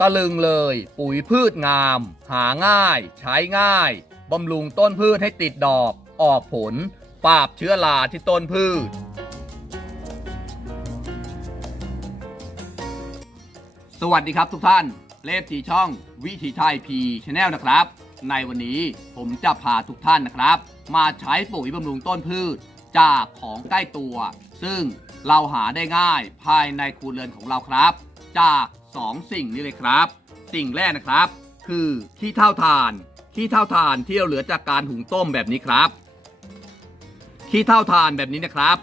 ตะลึงเลย ปุ๋ยพืชงาม หาง่าย ใช้ง่าย บำรุงต้นพืชให้ติดดอก ออกผล ปราบเชื้อราที่ต้นพืช สวัสดีครับทุกท่าน เลฟทีช่อง วิถีไทยพีชแนลนะครับ ในวันนี้ผมจะพาทุกท่านนะครับ มาใช้ปุ๋ยบำรุงต้นพืช จากของใกล้ตัว ซึ่งเราหาได้ง่ายภายในครัวเรือนของเราครับ จาก 2สิ่งนี้เลยครับ สิ่งแรกนะครับ คือขี้เท่าทานขี้เท่าทานที่เราเหลือจากการหุงต้มแบบนี้ครับขี้เท่าทานแบบนี้นะครับ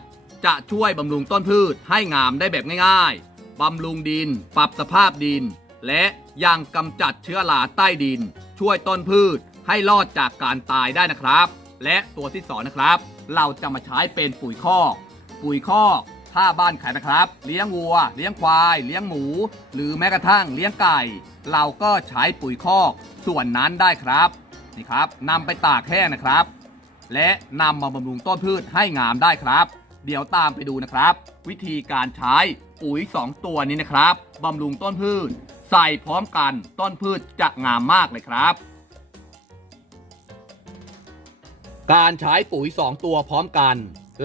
จะช่วยบำรุงต้นพืชให้งามได้แบบง่ายๆบำรุงดิน ปรับสภาพดิน และยังกำจัดเชื้อราใต้ดิน ช่วยต้นพืชให้รอดจากการตายได้นะครับ และตัวที่สองนะครับ เราจะมาใช้เป็นปุ๋ยคอก ปุ๋ยคอก ถ้าบ้านใครนะครับ เลี้ยงวัว เลี้ยงควาย เลี้ยงหมู หรือแม้กระทั่งเลี้ยงไก่ เราก็ใช้ปุ๋ยคอกส่วนนั้นได้ครับนี่ครับนำไปตากแห้งนะครับ และนำมาบำรุงต้นพืชให้งามได้ครับ เดี๋ยวตามไปดูนะครับ วิธีการใช้ปุ๋ย 2 ตัวนี้นะครับบำรุงต้นพืช ใส่พร้อมกันต้นพืชจะงามมากเลยครับ การใช้ปุ๋ย 2 ตัวพร้อมกัน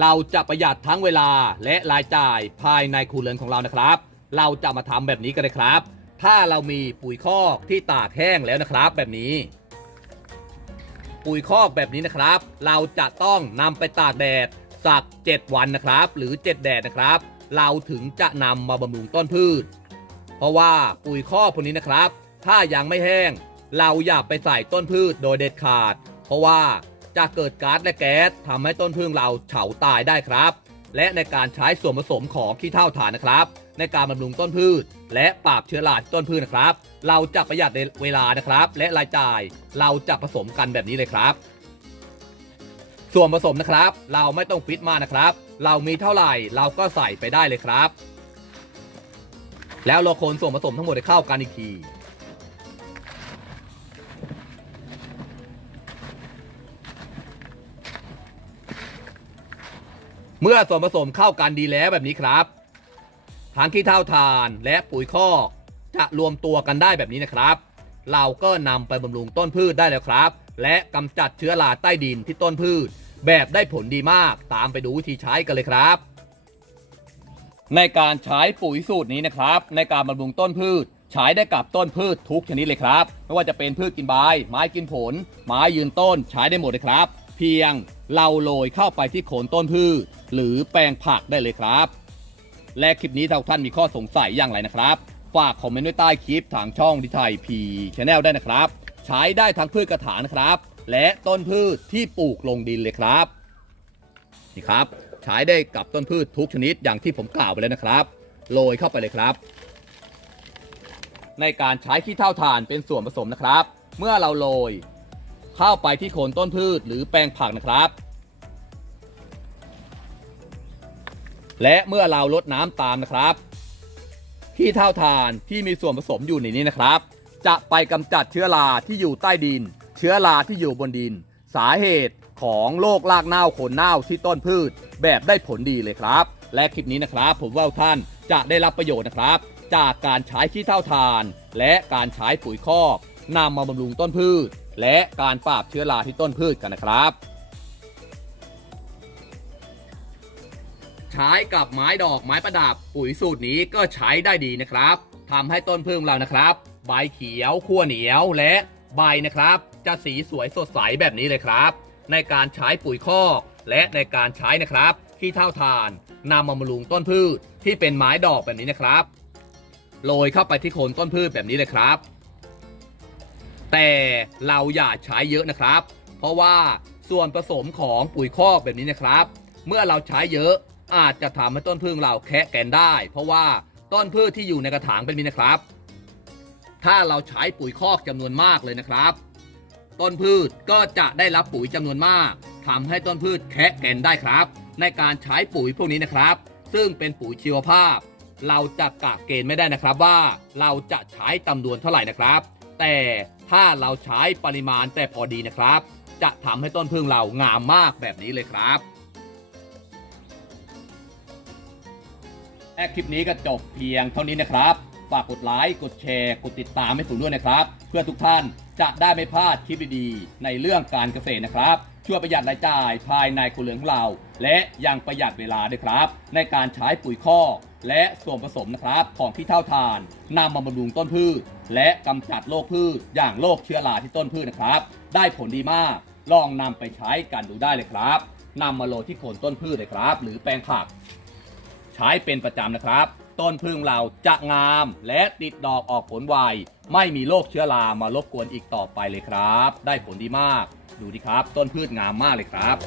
เราจะประหยัดทั้งเวลาและรายจ่ายภายในครัวเรือนของเรานะครับ เราจะมาทำแบบนี้กันเลยครับ ถ้าเรามีปุ๋ยคอกที่ตากแห้งแล้วนะครับ แบบนี้ ปุ๋ยคอกแบบนี้นะครับ เราจะต้องนำไปตากแดดสัก 7 วันนะครับ หรือ 7 แดดนะครับ เราถึงจะนำมาบำรุงต้นพืช เพราะว่าปุ๋ยคอกพวกนี้นะครับ ถ้ายังไม่แห้ง เราอย่าไปใส่ต้นพืชโดยเด็ดขาด เพราะว่า จะเกิดก๊าซและแก๊สทำให้ต้นพืชเราเฉาตายได้ครับ และในการใช้ส่วนผสมของขี้เถ้าถ่านนะครับ ในการบำรุงต้นพืช และปราบเชื้อราต้นพืชนะครับ เราจะประหยัดในเวลานะครับ และรายจ่ายเราจะผสมกันแบบนี้เลยครับ ส่วนผสมนะครับ เราไม่ต้องฟิตมากนะครับ เรามีเท่าไหร่เราก็ใส่ไปได้เลยครับ แล้วเราคนส่วนผสมทั้งหมดให้เข้ากันอีกที เมื่อส่วนผสมเข้ากันดีแล้วแบบนี้ครับทังขี้เถ้าทานและปุ๋ยคอกจะรวมตัวกันได้แบบนี้นะครับ เราก็นำไปบำรุงต้นพืชได้แล้วครับ และกำจัดเชื้อราใต้ดินที่ต้นพืช แบบได้ผลดีมากตามไปดูวิธีใช้กันเลยครับ ในการใช้ปุ๋ยสูตรนี้นะครับ ในการบำรุงต้นพืช ใช้ได้กับต้นพืชทุกชนิดเลยครับ ไม่ว่าจะเป็นพืชกินใบไม้กินผล ไม้ยืนต้นใช้ได้หมดเลยครับ เพียง เราโรยเข้าไปที่โคนต้นพืชหรือแปลงผักได้เลยครับ และคลิปนี้ถ้าท่านมีข้อสงสัยอย่างไรนะครับ ฝากคอมเมนต์ไว้ใต้คลิปทางช่องดิไทยพีชแนลได้นะครับ ใช้ได้ทั้งพืชกระถางนะครับ และต้นพืชที่ปลูกลงดินเลยครับนี่ครับ ใช้ได้กับต้นพืชทุกชนิดอย่างที่ผมกล่าวไปแล้วนะครับโรยเข้าไปเลยครับ ในการใช้ขี้เถ้าถ่านเป็นส่วนผสมนะครับ เมื่อเราโรย เข้าไปที่โคนต้นพืชหรือแปลงผักนะครับ และเมื่อเราลดน้ำตามนะครับขี้เถ้าทานที่มีส่วนผสมอยู่ในนี้นะครับ จะไปกำจัดเชื้อราที่อยู่ใต้ดิน เชื้อราที่อยู่บนดิน สาเหตุของโรครากเน่าโคนเน่าที่ต้นพืช แบบได้ผลดีเลยครับ และคลิปนี้นะครับ ผมว่าท่านจะได้รับประโยชน์นะครับ จากการใช้ขี้เถ้าทาน และการใช้ปุ๋ยคอกนำมาบำรุงต้นพืช และการปราบเชื้อราที่ต้นพืชกันนะครับ ใช้กับไม้ดอกไม้ประดับปุ๋ยสูตรนี้ก็ใช้ได้ดีนะครับทำให้ต้นพึ่งเรานะครับ ใบเขียวขั้วเหนียวและใบนะครับ จะสีสวยสดใสแบบนี้เลยครับ ในการใช้ปุ๋ยคอกและในการใช้นะครับขี้เท่าทานนำมาบำรุงต้นพืชที่เป็นไม้ดอกแบบนี้นะครับโรยเข้าไปที่โคนต้นพืชแบบนี้เลยครับ แต่เราอย่าใช้เยอะนะครับ เพราะว่าส่วนผสมของปุ๋ยคอกแบบนี้นะครับ เมื่อเราใช้เยอะอาจจะทำให้ต้นพึ่งเราแคะแกนได้ เพราะว่าต้นพืชที่อยู่ในกระถางเป็นนี้นะครับ ถ้าเราใช้ปุ๋ยคอกจำนวนมากเลยนะครับ ต้นพืชก็จะได้รับปุ๋ยจำนวนมากทำให้ต้นพืชแคะแกนได้ครับ ในการใช้ปุ๋ยพวกนี้นะครับ ซึ่งเป็นปุ๋ยชีวภาพ เราจะกะเกณฑ์ไม่ได้นะครับว่าเราจะใช้จำนวนเท่าไหร่นะครับ แต่ถ้าเราใช้ปริมาณแต่พอดีนะครับ จะทำให้ต้นพึ่งเรางามมากแบบนี้เลยครับและคลิปนี้ก็จบเพียงเท่านี้นะครับ ฝากกดไลค์ กดแชร์ กดติดตามให้ผมด้วยนะครับ เพื่อทุกท่านจะได้ไม่พลาดคลิปดีๆ ในเรื่องการเกษตรนะครับ ช่วยประหยัดรายจ่ายภายในครัวเรือนของเรา และยังประหยัดเวลาด้วยครับ ในการใช้ปุ๋ยคอก และส่วนผสมนะครับของที่เท่าทานนำมาบำรุงต้นพืช และกำจัดโรคพืช อย่างโรคเชื้อราที่ต้นพืชนะครับ ได้ผลดีมาก ลองนำไปใช้กันดูได้เลยครับนำมาโรยที่โคนต้นพืชเลยครับ หรือแปลงผัก ใช้เป็นประจำนะครับ ต้นพึ่งเราจะงามและติดดอกออกผลไวไม่มีโรคเชื้อรามารบกวนอีกต่อไปเลยครับ ได้ผลดีมาก ดูดิครับ ต้นพืชงามมากเลยครับ